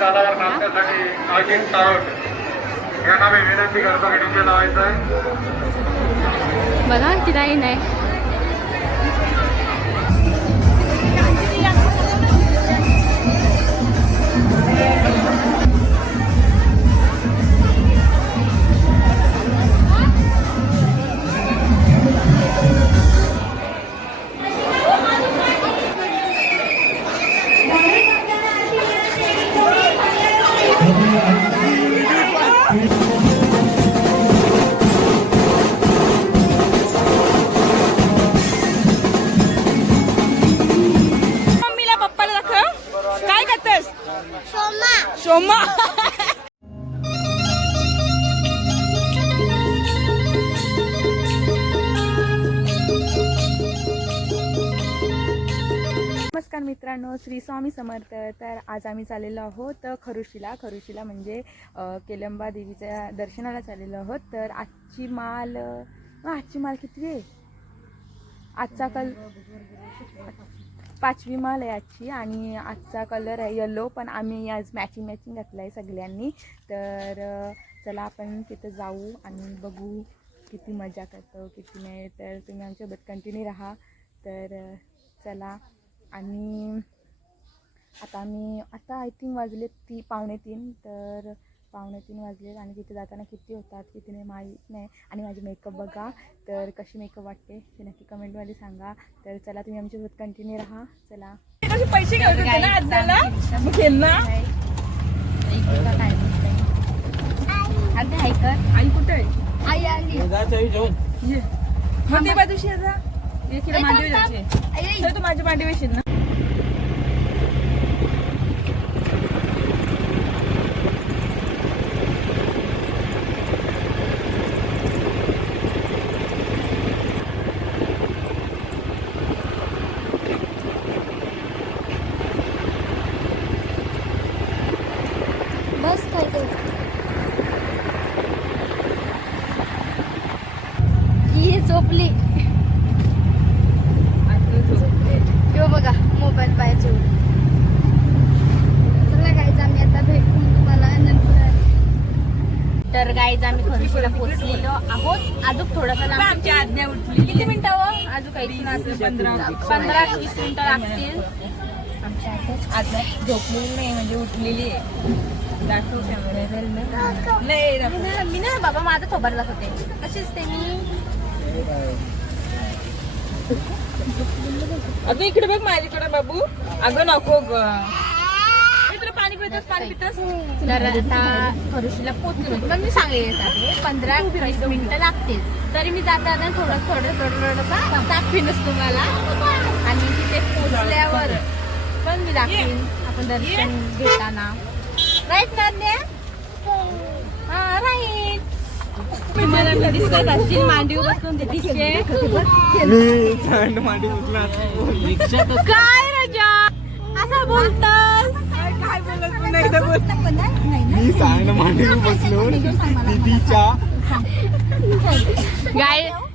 कालावर नाचण्यासाठी अजिंक्य सावट यांना मी विनंती करतो की डीजे लावायचं आहे. बघा ती लाईन आहे. शोमा नमस्कार मित्रांनो, श्री स्वामी समर्थ. तर आज आम्ही चाललेलो आहोत खरुशीला म्हणजे केलंबा देवीच्या दर्शनाला चाललेलो आहोत. तर आजची माल किती आहे? आजचा पाचवी माल आहे आजची आणि आजचा कलर आहे येलो. पण आम्ही आज मॅचिंग घातलं आहे सगळ्यांनी. तर चला आपण तिथं जाऊ आणि बघू किती मजा करतो किती नाही. तर तुम्ही आमच्यासोबत कंटिन्यू राहा. तर चला. आणि आता आय थिंक वाजले 3:45. तर 2:45 वाजले आणि तिथे जाताना किती होतात किती नाही माहीत नाही. आणि माझी मेकअप बघा. तर कशी मेकअप वाटते ते नक्की कमेंटमध्ये सांगा. तर चला तुम्ही आमच्यासोबत कंटिन्यू राहा. चला. पैसे घ्यायचे ना आज झाला खेळ ना. आई कुठे आहे? आई आली. मग ते बाजूशी आता मांडवी जायचे. तू माझ्या मांडवी येशील ना. बस काय ही झोपली. यो बघा मोबाईल पाहिजे. चला गाईज आम्ही आता भेटून तुम्हाला नंतर. तर गाईज आम्ही खरुशीला पोहोचलेलो आहोत. अजून थोडंसं आमची आज्ञा उठली. किती मिनिटं? अजून काही 15-20 मिनिटं लागतील. आज झोपलेली नाही म्हणजे उठलेली आहे. नाही मी ना बाबा माझं थोबार जात होते. कशीच ते मी अगं इकडे बघ माझ्याकडे बाबू. अगं नको ग. तुला पाणी पितस पाणी पितस. तर आता खरुशीला पोहोचलो. पण मी सांगेल 15-20 मिनिटं लागतील. तरी मी जाताना थोडं दाखवीनच तुम्हाला. आणि तिथे पोहोचल्यावर पण मी दाखवीन आपण दर्शन घेताना. राईट ना? हा राईट. मला मी दिसत असतील मांडीव बसून ते दिसते. काय राजा असं बोलतस? काय बोलत पुन्हा एकदा बोल. मी सांग मांडीवर बसलो दीदीच्या.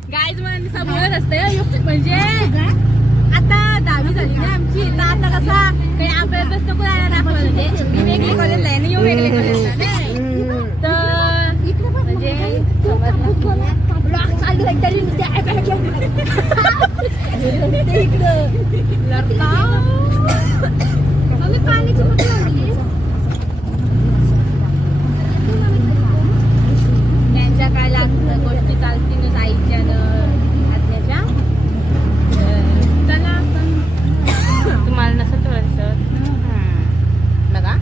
गाईज मला बोलत असते. म्हणजे आता 10वी झाली ना आमची. तर आता कसा काही अभ्यास नको दाखवलं. म्हणजे मी वेगळी कॉलेजला आहे ना, येऊ वेगळे कॉलेजला नाही. तर म्हणजे त्यांच्या काय लागतं गोष्टी चालतील आईच्या आत्याच्या. चला तुम्हाला नसेल थोडंसं बघा.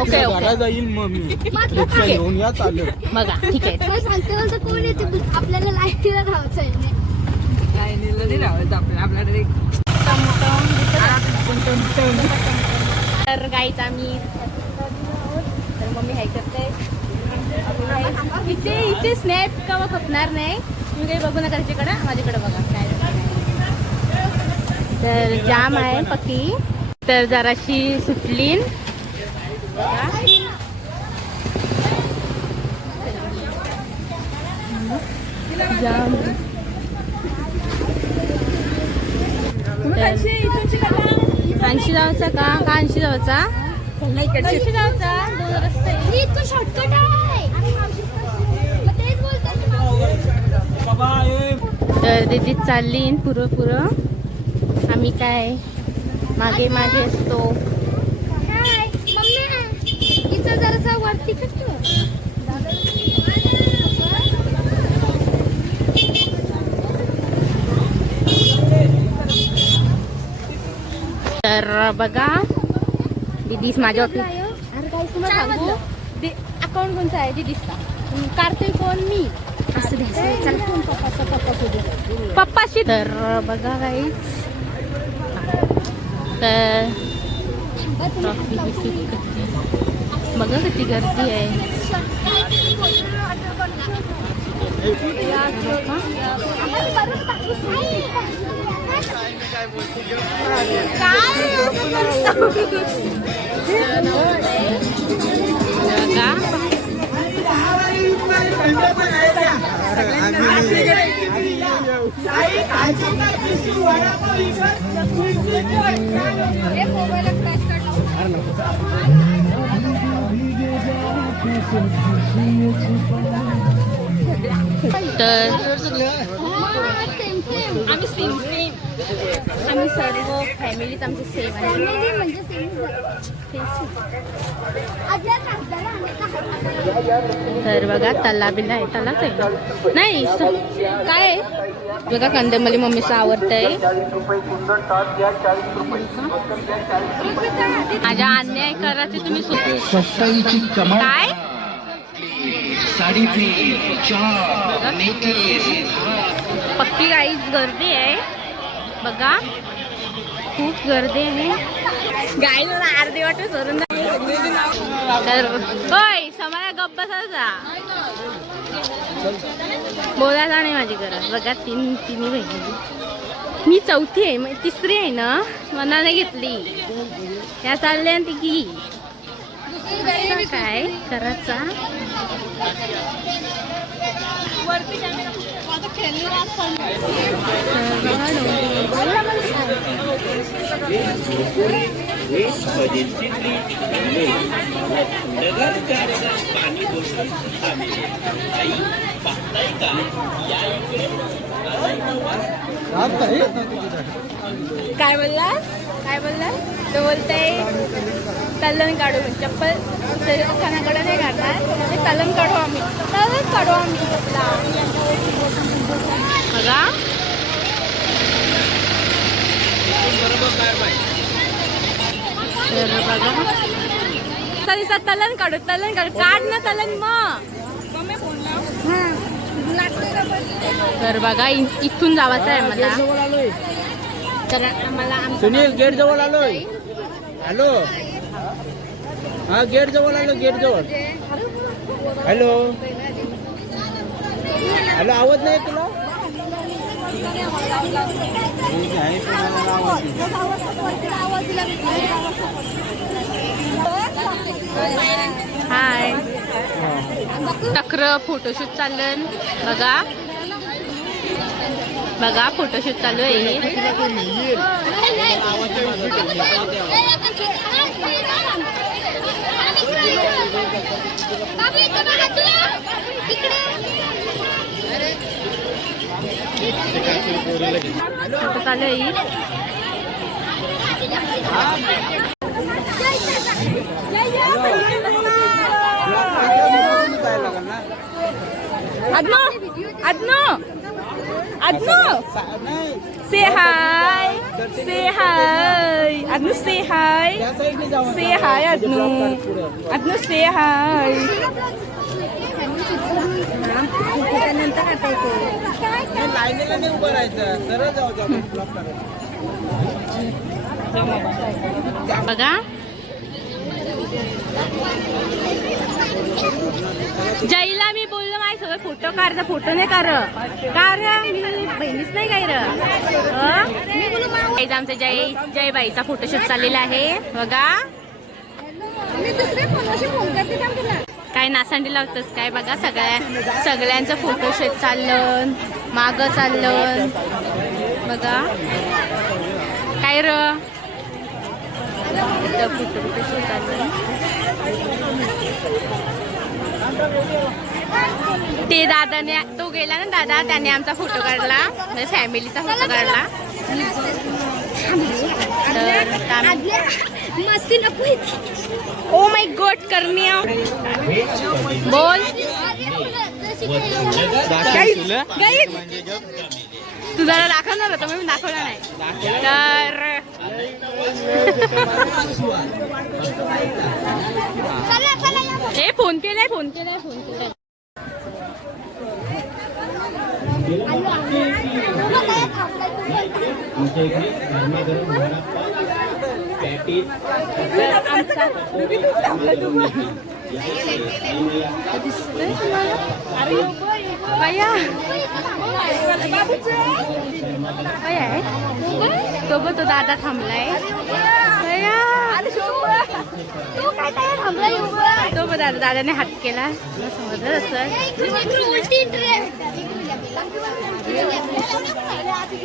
ओके जाईल मग मी रिक्षा घेऊन या चालेल. बघा ठीक आहे. सांगते कोण येते आपल्याला लाईनीला राहायचं आहे. लाईनीला नाही राहायचं आपल्याला. तर गाईच आम्ही तर मम्मी हाय करते. इथे स्नॅप कवा खपणार नाही. तुम्ही काही बघू नका त्याच्याकडे. माझ्याकडे बघा काय. तर जाम आहे पक्की. तर जराशी सुटली. जाम ऐंशी जायचा का 80 जायचा? 80 जायचा 2 रस्ते आहे. इतकं शॉर्टकट आहे. मग तेच बोलतो. तर दीदी चालली पुरं आम्ही काय मागे असतो. हाय मम्मी, इथं जरासा वरती करतो. तर बघा दीदीस माझ्या तुम्हाला सांगू अकाउंट कोणचं आहे दीदीचा काढतोय कोण मी असं द्यायचं पप्पाशी. तर बघा गाईज तर बघा किती गर्दी आहे. तर आम्ही सर्व फॅमिलीत आमची सेम आहे. तर बघा तलाबीला आहे तलाच आहे नाही काय आहे बघा कंदमली मम्मीचं आवडतंय. माझ्या अन्याय करायचे तुम्ही काय पक्की काहीच गर्दी आहे बघा खूप गर्दी आहे. गाईला अर्धी वाटत सोडून तर होय समाया गप्प बसायचा बोलायचा नाही माझी गरज. बघा तिन्ही बहिणी मी चौथी आहे तिसरी आहे ना मनाने घेतली त्या चालल्या ती काय करायचा. काय बोलला तो बोलताय तलन काढू चप्पल कानाकडे नाही घालणार ते तलन काढू आम्ही बघा तलन काढू काढ ना तलन मग. तर बघा इथून जावायचं आहे मला. तर आम्हाला सुनील गेट जवळ आलोय. हॅलो हा गेट जवळ आलो गेट जवळ. हॅलो आवाज नाही तुला. हाय चक्र फोटोशूट चाललं बघा फोटोशूट चालू आहे. फोटो चालू आहे. Say hi. Say hi. Adnu say hi. Say hi Adnu. Adnu say hi. लाईनीला नाही उभं राहायचं सरळ जाऊ बघा जयला मी बोललो माझ्या सगळं फोटो काढचा फोटो नाही कार मी बहिणीच नाही काय आमचा जय बाईचा फोटोशूट चाललेला आहे बघा. काय नासांडी लावतस काय बघा सगळ्यांचं फोटोशूट चाललं मागं चाललं बघा काय र फोटोशूट चाललं ते दादाने तो गेला ना दादा त्याने आमचा फोटो काढला म्हणजे फॅमिलीचा फोटो काढला मस्ती नको ओ माय गॉड करण्या बोल तू जरा दाखवणार होता मी दाखवला नाही तर हे फोन केलाय तो दादा थांबलाय तो दादाने हात केला समजलं असं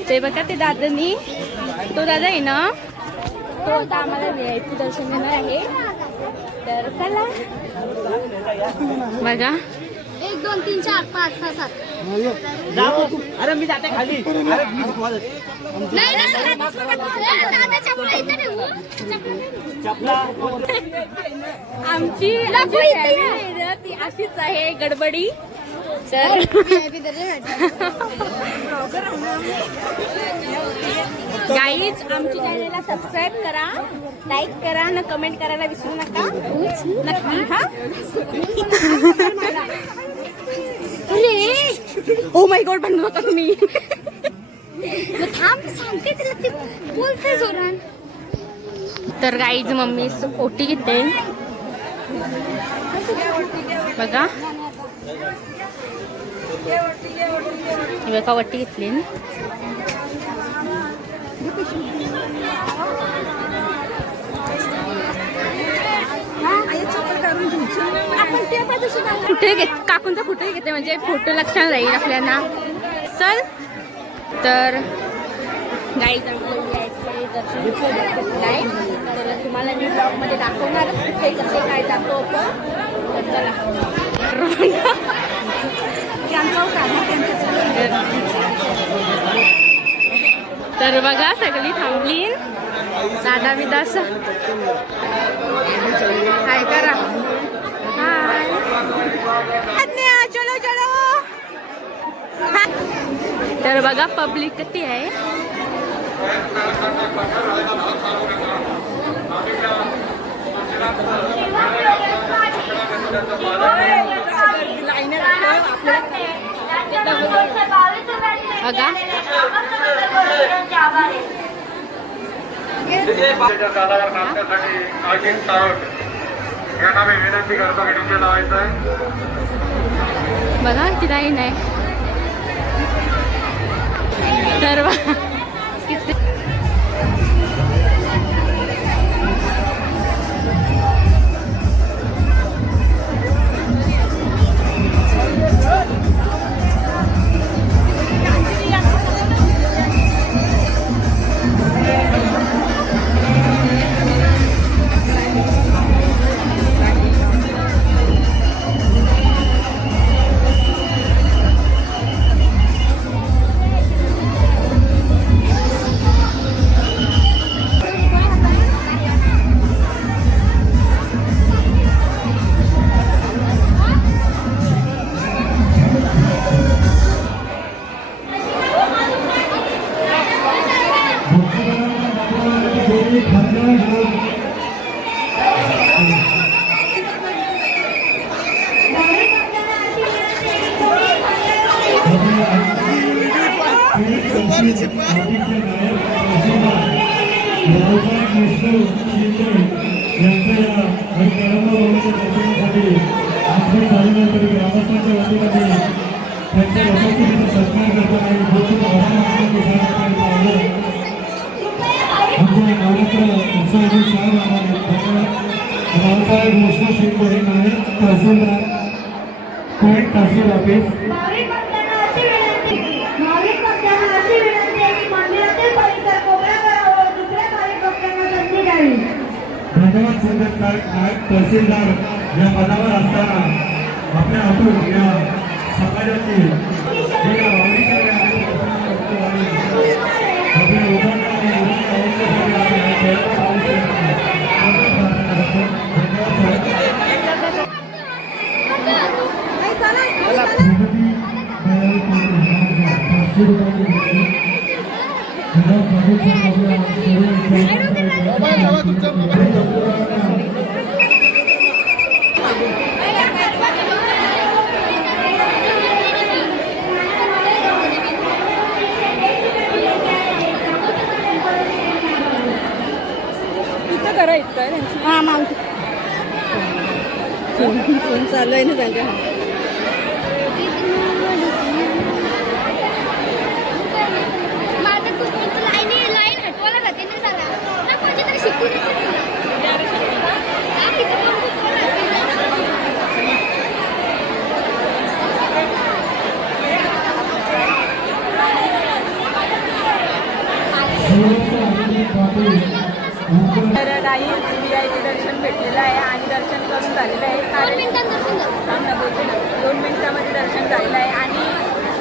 ते बघा ते दादानी तो दादा आहे ना तो आता आम्हाला VIP दर्शन देणार आहे तर चला बघा 1 2 3 4 5 6 7 अरे मी जाते खाली अरे नाही दादा चपला इथे ठेवू आमची फॅमिली ती अशीच आहे गडबडी तर गाईज आमच्या चॅनलला सबस्क्राईब करा लाईक करा आणि कमेंट करायला विसरू नका नक्की हा ओ माय गॉड बनवू नका तुम्ही थांब सांगते तिला ती बोलते जोरान तर गाईज मम्मी ओटी घेते बघा बघा वटी घेतली कुठे घेत काकूंचा कुठे घेते म्हणजे फोटो लक्षात राहील आपल्याला चल तर गाईज दर्शन तर तुम्हाला मी ब्लॉग मध्ये दाखवणारच कुठे कसे काय जातो तर बघा सगळी थांबली दादा विदास काय करा चलो चलो तर बघा पब्लिक किती आहे बघा कालावर नाचण्यासाठी अजिंक तारोट यांना मी विनंती करतो की डीजे लावायचं आहे बघा किती लाईन आहे तर किती रावसाहेब मुश्किल शिंदे नायक तहसीलदार पॉइंट तहसील ऑफिस. भाविक भक्तांना अशी विनंती आहे की मंदिरातील परिसर कोपरा करावा, दुसऱ्या भाविक भक्तांना संधी द्यावी. धन्यवाद सुंदर नायक तहसीलदार या पदावर असताना आपल्या हातून या समाजाची आपल्या लोकांना इथं करा इथं हा मावशी फोन चालू आहे ना सांगा. माझं कुठं लाईन हटवायला जाते ना जरा ना कोणती तरी शिकू देते तुला. हा, इथं पण खूप पोरं असतील ना. तर नाही VIP दर्शन भेटलेलं आहे आणि दर्शन करून झालेलं आहे. 2 कारण मिनिटांत दर्शन झालं. थांब ना, बोलते ना. 2 मिनिटामध्ये दर्शन झालेलं आहे आणि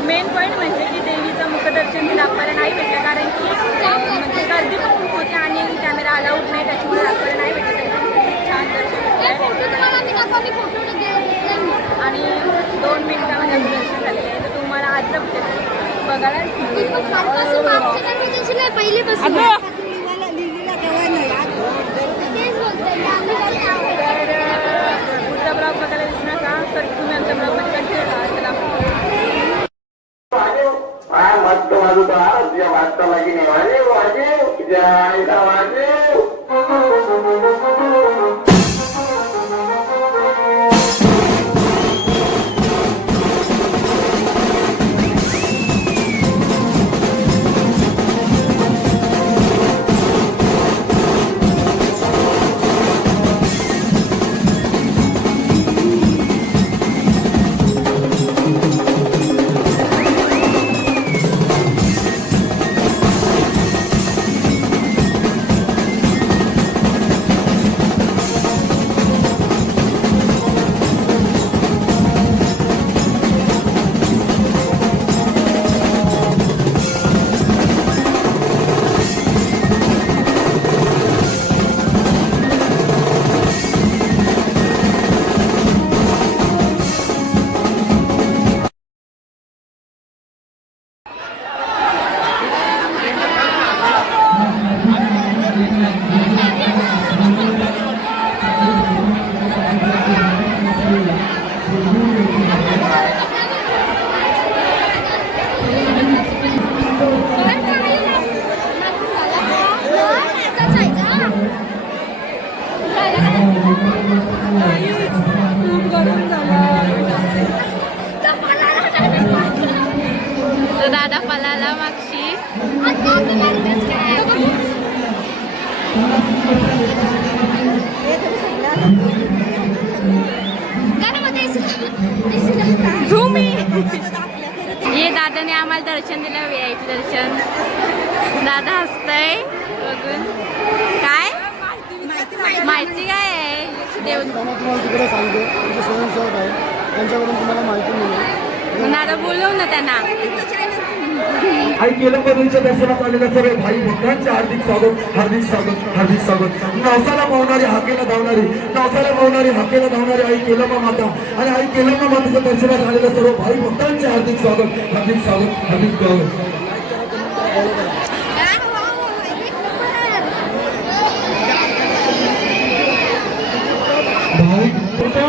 मेन पॉईंट म्हणजे की देवीचं मुखदर्शन हे आपल्याला नाही भेटलं कारण की म्हणजे गर्दी पण खूप होती आणि कॅमेरा अलाउड नाही त्याच्यामुळे आपल्याला नाही भेटलं. तरी पण खूप छान दर्शन हे भेटलं फोटो तुम्हाला मी दाखवा, मी फोटो घेतलाय मी. आणि 2 मिनिटामध्ये आपलं दर्शन झालेलं आहे. तर तुम्हाला आज बघायला ती पण कालपासून मागच्या कन्व्हर्सेशन आहे पहिलीपासून. तेच बोलतोय मी, आम्ही काय आवडतं. तर पुढचा ब्लॉग बघायला विसरू नका. तर तुम्ही आमच्या ब्लॉगमध्ये कंटिन्यू राहा. चला मस्त वाजवतो या वाजता लागी नाही वाजेव वाजेव जायला वाजेव. खूप गरम झालं. तो दादा पलाला मागशी. ये दादाने आम्हाला दर्शन दिलं VIP दर्शन. दादा हसतय बघून. काय माहिती काय आहे देव तुम्हाला तिकडे सांगतो तुमचे स्वयंसेवक आहे त्यांच्याकडून तुम्हाला माहिती मिळेल. दादा बोलव ना त्यांना. आई केलंबरीच्या दर्शनात आलेल्या सर्व भाई भक्तांचे हार्दिक स्वागत हार्दिक स्वागत हार्दिक स्वागत. नवसाला पावणारी हाकेला धावणारी नवसाला पावणारी हाकेला धावणारी आई केलंबा माता आणि आई केलंबा मातेच्या दर्शनात आलेल्या सर्व भाई भक्तांचे हार्दिक स्वागत हार्दिक स्वागत हार्दिक स्वागत.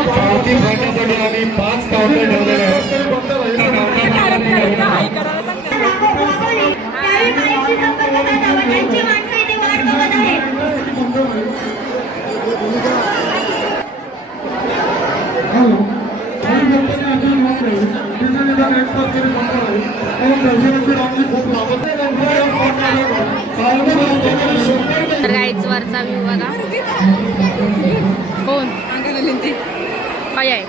पावती भरण्यासाठी आम्ही 5 काउंटर ठेवलेले आहेत. त्यावेळी माईची संकल्पना धावण्याची माणसं इथे वाट बघत आहेत. राईट्स वरचा व्ह्यू बघा. हो ती काय आहे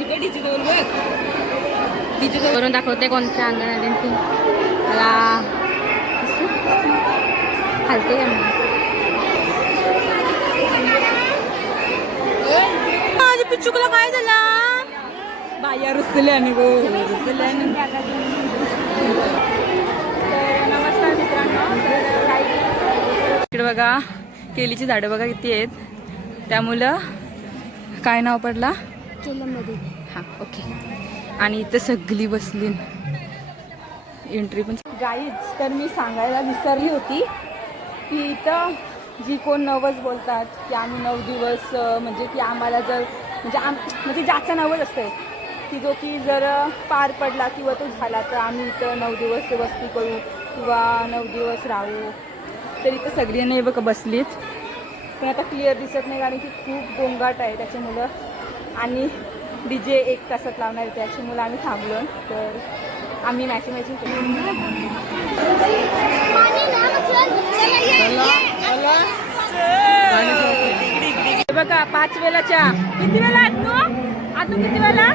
इकडे डिजिटल बघ डिजिटल करून दाखवते कोणत्या अंगण आले ती मला खालते का मग माझ्या पिचुकला काय झाला बाया रुसल्याने गो रुसल्याने तर नमस्कार मित्रांनो इकडे बघा केलीची झाडं बघा किती आहेत त्यामुळं काय नाव पडला केलंमध्ये हां ओके आणि इथं सगळी बसली एंट्री पण गाईज तर मी सांगायला विसरली होती की इथं जी कोण नवस बोलतात की आम्ही 9 दिवस म्हणजे की आम्हाला जर म्हणजे ज्याचा नवस असते की जो की जर पार पडला किंवा तो झाला तर आम्ही इथं 9 दिवस वस्ती करू किंवा 9 दिवस राहू तर इथं सगळ्यांनी बघा बसलीत पण आता क्लिअर दिसत नाही कारण की खूप गोंगाट आहे त्याच्यामुळं आणि DJ 1 तासात लावणार आहे त्याच्यामुळं आम्ही थांबलो तर आम्ही मॅचिंग बघा 5 वेळा चहा किती वेळा आतू किती वेळा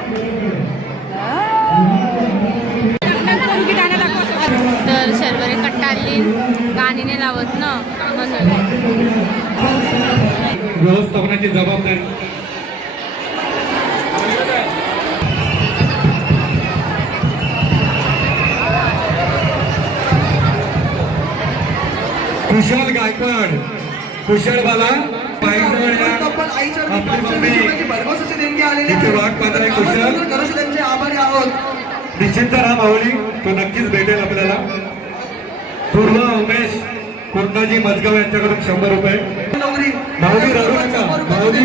तर शर्वरी कट्टाली गाणी नाही लावत ना म्हणून व्यवस्थापनाची जबाबदारी कुशल गायकवाड कुशल बाला आभारी आहोत निश्चित राहा माऊली तो नक्कीच भेटेल आपल्याला पूर्ण उमेश कोंडाजी मजगाव यांच्याकडून 100 रुपये माऊली रडू नका माऊली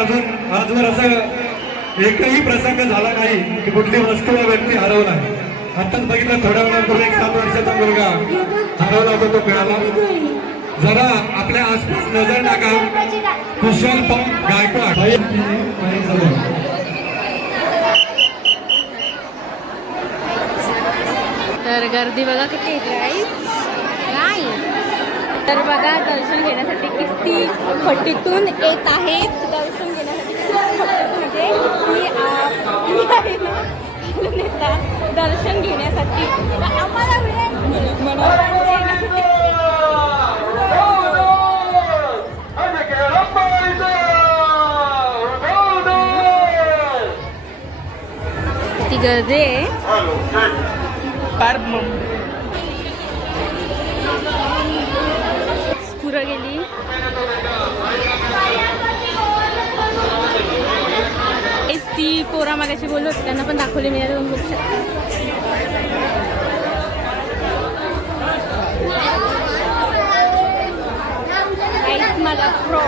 अजून आजवर असं एकही प्रसंग झाला नाही की कुठली वस्तू व व्यक्ती हरवला आहे आताच बघितलं थोड्या वेळापूर्वी एक 7 वर्षाचा मुलगा हरवला होता तो मिळाला जरा आपल्या आसपास नजर टाका कुशल गायकवाड तर गर्दी बघा किती नाही तर बघा दर्शन घेण्यासाठी किती फट्टीतून येत आहेत दर्शन घेण्यासाठी दर्शन घेण्यासाठी आम्हाला किती गर्दी आहे पुरं गेली ती पोरा मागाशी बोललो होती त्यांना पण दाखवली मी मला प्रो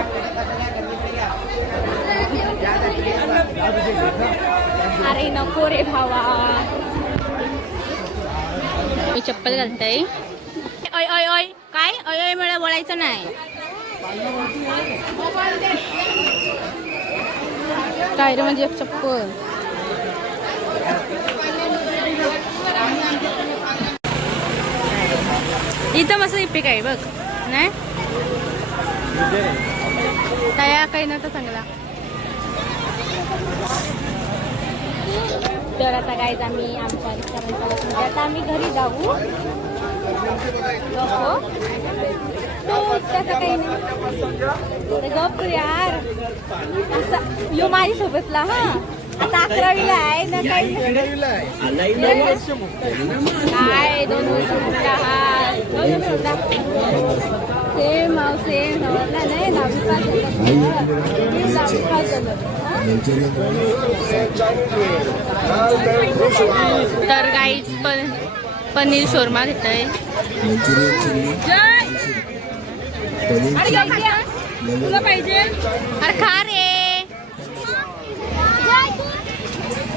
अरे नको रे भावा मी चप्पल घालताय ओय ओय ओय काय ओय ओय मला बोलायचं नाही काय रे म्हणजे एक चप्पल इथं मस्त इपिक आहे बघ नाही तया काही नव्हतं चांगला तर आता काय आम्ही आमच्या रिक्षामध्ये आता आम्ही घरी जाऊ तसं काही नाही गप यार यो माझी सोबतला हा आता 11वीला आहे ना काही काय 2 वर्ष मोठा हा सेम सेम नाही 10वी पास तर गाईच पनीर शोरमा घेत आहे तुला पाहिजे अरे खा रे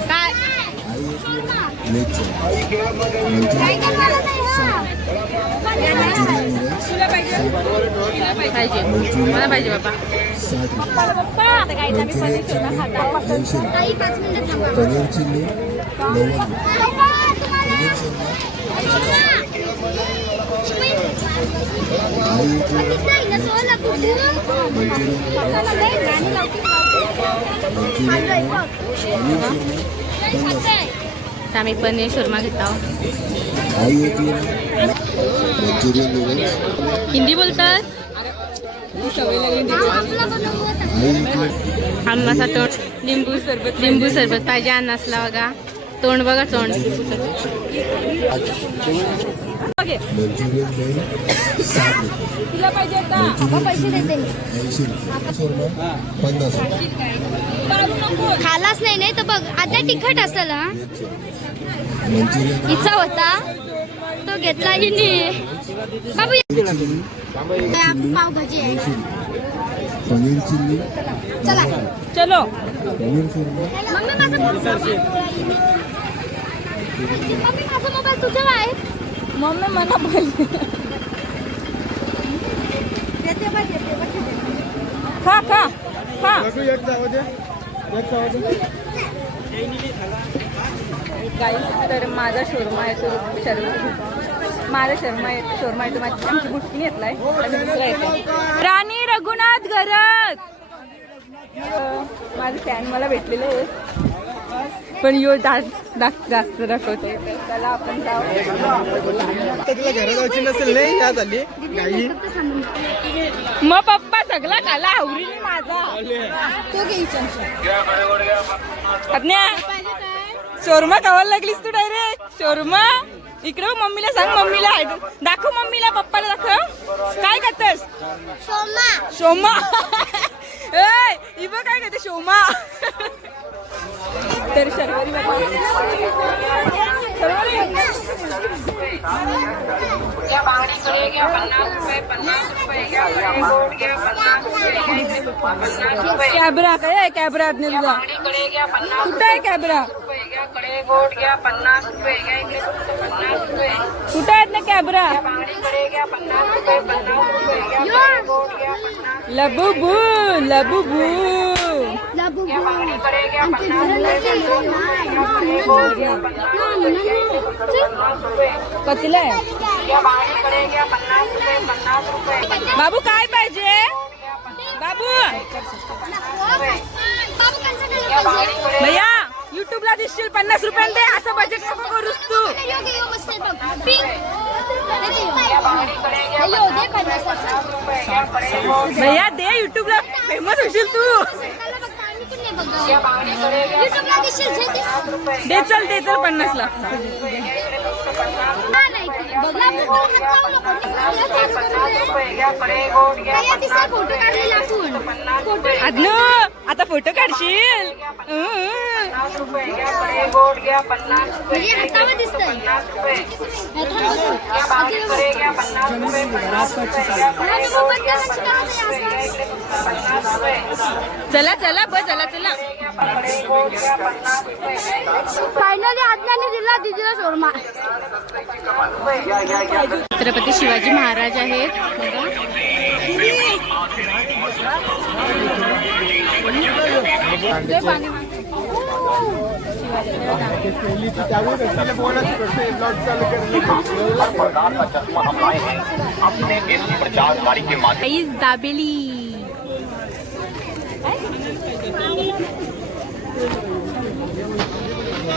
काय तुला पाहिजे पाहिजे मला पाहिजे बाबा आता काय आम्ही पनीर शोरमा खातो पनीर चिल्ली 90 तर आम्ही पनीर शोरमा घेत आहोत. हिंदी बोलतात. अन्नाचा तोंड लिंबू सरबत पाहिजे अन्नासला बघा. तोंड बघा तोंड. तिला पाहिजे का? पैसे देते खालाच नाही तर बघ आता तिखट असेल हा. हिचा होता तो घेतला हिने. बाबू पावभाजी आहे. पनीर चिल्ली चला चलो पनीर शोरमा मम्मी माझा मोबाईल तुझ्यावर आहे. मम्मी मला पाहिजे. खा खा खा. एक जावं दे एक जावं दे. गाईस तर माझा शोरमा आहे तो माझा शोरमा येतो माझी आमची बुटकीने घेतलाय आणि दुसरा येतो राणी रघुनाथ गरज. माझं फॅन मला भेटलेलं आहे पण यो जास्त दाखवते. त्याला आपण जाऊ. तुला घरात जायची नसेल नाही या झाली नाही मग पप्पा सगळा खाला आवरीने माझा. तो घ्यायचा शोरमा खावायला लागलीस तू डायरेक्ट. शोरमा इकडे मम्मीला सांग. मम्मीला दाखव. मम्मीला पप्पाला दाखव. काय करतेस? शोमा. इबा काय करते? शोमा. तर शर्वरी कॅबरा काय आहे? कॅबरा तुझा कुठं आहे? कॅबरा कुठं आहेत ना? कॅबरा लबुबू लबुबू. कतीला आहे बाबू? काय पाहिजे बाबू? भैया युट्यूबला दिसशील 50 रुपयांचे. असं बजेट नको करूस तू. भैया दे. युट्यूबला फेमस होशील तू. दे चल 50 ला. आता फोटो काढशील. चला चला चला चला. फायनली आज्ञाने दिला दीदीला शोरमा. छत्रपती शिवाजी महाराज आहेत दाबेली.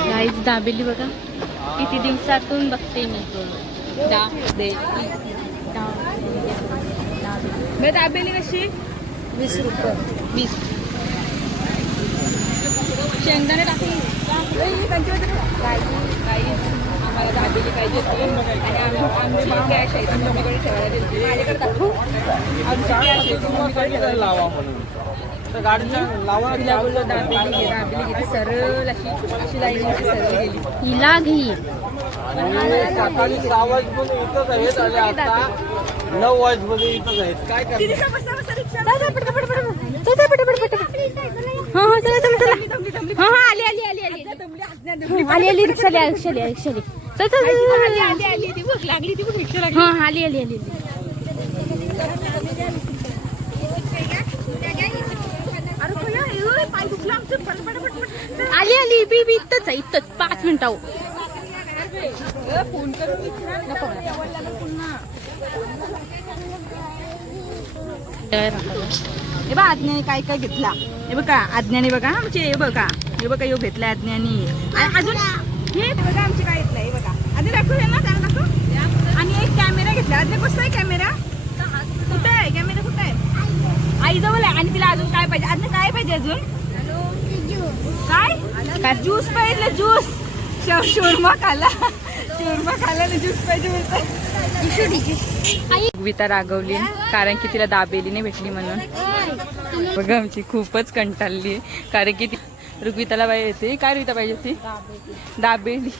गाईज दाबेली बघा. किती दिवसातून बघते मी. दाबेली कशी? 20 रुपये. 20 शेंगदाणे टाकून आम्हाला दाबेली पाहिजे होती आणि आमची कॅश आहे मम्मीकडे ठेवायला दिली. माझ्याकडे दाखवू. आमची कॅश आहे मम्मीकडे लावा म्हणून लावा. दाबेली घेते सरळ अशी लाईन सरळ गेली. हिला घे. सकाळी 6 वाजता इथंच आहेत आणि आता 9 वाजता इथंच आहेत. काय करतात? आली रिक्षा आली बी इथंच आहे. इथंच 5 मिनिटावर. फोन करून हे बघा आज्ञाने काय काय घेतला. हे बघा आज्ञाने बघा आमचे हे बघा यो घेतला आज्ञाने. आणि अजून हे बघा आमचे काय घेतलंय हे बघा. आधी दाखवू ना त्याला दाखव. आणि एक कॅमेरा घेतला. आधी कसा आहे कॅमेरा. कुठे आहे कॅमेरा कुठे आहे. आई जवळ आहे. आणि तिला अजून काय पाहिजे. आधी काय पाहिजे अजून काय ज्यूस पाहिजे. ज्यूस शोरमा खाला ज्यूस पाहिजे बोलतोय. विता रागवली कारण की तिला दाबेली नाही भेटली म्हणून. बघा आमची खूपच कंटाळली कारण की ऋग्विताला पाहिजे होती. काय ऋग्विता पाहिजे होती दाबेली.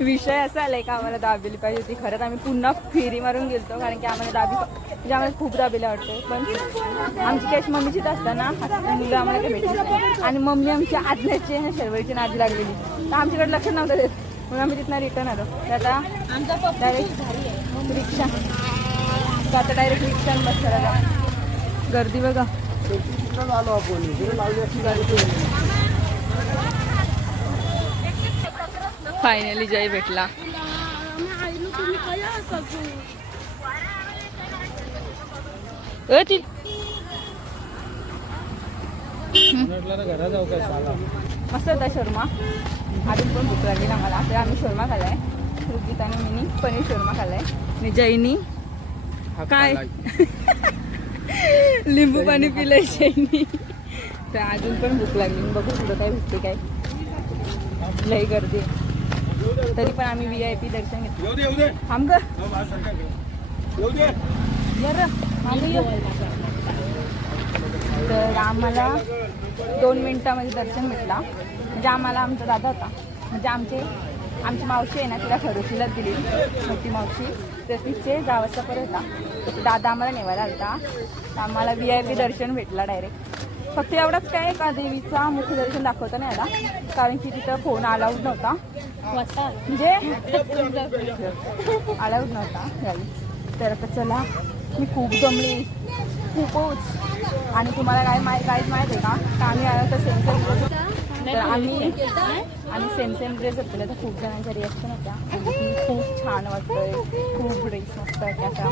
विषय असा आलाय का आम्हाला दाबेली पाहिजे होती. खरंच आम्ही पुन्हा फेरी मारून गेलतो कारण की आम्हाला म्हणजे आम्हाला खूप दाबेली आवडते. पण आमची कॅश मम्मीचीच असताना मुलं आम्हाला काही भेटली आणि मम्मी आमच्या आदल्याची आणि शर्वरीची नादी लागलेली तर आमच्याकडे लक्ष नव्हतं देत म्हणून आम्ही तिथनं रिटर्न आलो. तर आता डायरेक्ट रिक्षा बसला गर्दी बघा. आलो आपण इकडे लावली असती गाडी तो. फायनली जय भेटला. घरा जाऊ काय साला. मस्त होता शोरमा. अजून पण भूक लागली ना मला. तर आम्ही शोरमा खाल्लाय. ऋगिताने मिनी पनीर शोरमा खाल्लाय. आणि जयनी काय लिंबू पाणी पिलंय जयनी. तर अजून पण भूक लागली. बघू पुढं काय भेटते काय. लई गर्दी तरी पण आम्ही VIP दर्शन घेतलं. थांब ग तर आम्हाला 2 मिनिटामध्ये दर्शन भेटला. म्हणजे आम्हाला आमचा दादा होता. म्हणजे आमची मावशी आहे ना तिला खरोशीलाच दिली मोठी मावशी. तर तिचे जावचा परत होता. दादा आम्हाला नेवायला आलता. तर आम्हाला VIP दर्शन भेटला डायरेक्ट. फक्त एवढंच काय का देवीचा मुखदर्शन दाखवता नाही आला कारण की तिथं फोन अलाउड नव्हता. म्हणजे अलाउड नव्हता गाडी. तर आता चला मी खूप दमली खूपच. आणि तुम्हाला काहीच माहीत आहे का आम्ही आलो तर सेम तर आम्ही सेम ड्रेस घेतले. तर खूप जणांच्या रिॲक्शन होत्या आणि खूप छान वाटतंय. खूप ड्रेस मस्त आहे अशा.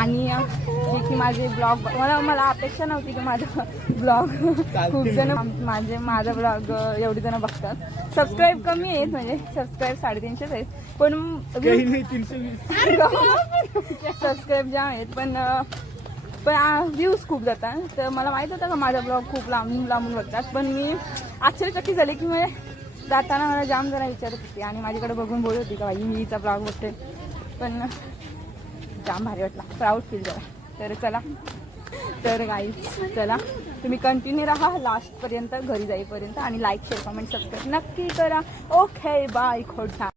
आणि जे की माझे ब्लॉग मला अपेक्षा नव्हती की माझा ब्लॉग खूप जण माझा ब्लॉग एवढी जण बघतात. सबस्क्राईब कमी आहेत म्हणजे सबस्क्राईब 350 आहेत पण सबस्क्राईब जाम आहेत पण व्ह्यूज खूप जातात. तर मला माहीत होतं का माझा ब्लॉग खूप लांबून बघतात. पण मी आश्चर्यचकित झाले की म्हणजे जाताना मला जाम जरा विचारत होती आणि माझ्याकडे बघून बोलत होती का बाई मी हिचा ब्लॉग बघते. पण जाम भारी वाटला. प्राऊड फील झाला. तर चला तर गाईज चला तुम्ही कंटिन्यू राहा लास्टपर्यंत घरी जाईपर्यंत. आणि लाईक शेअर कमेंट सबस्क्राईब नक्की करा. Okay bye. खोडा.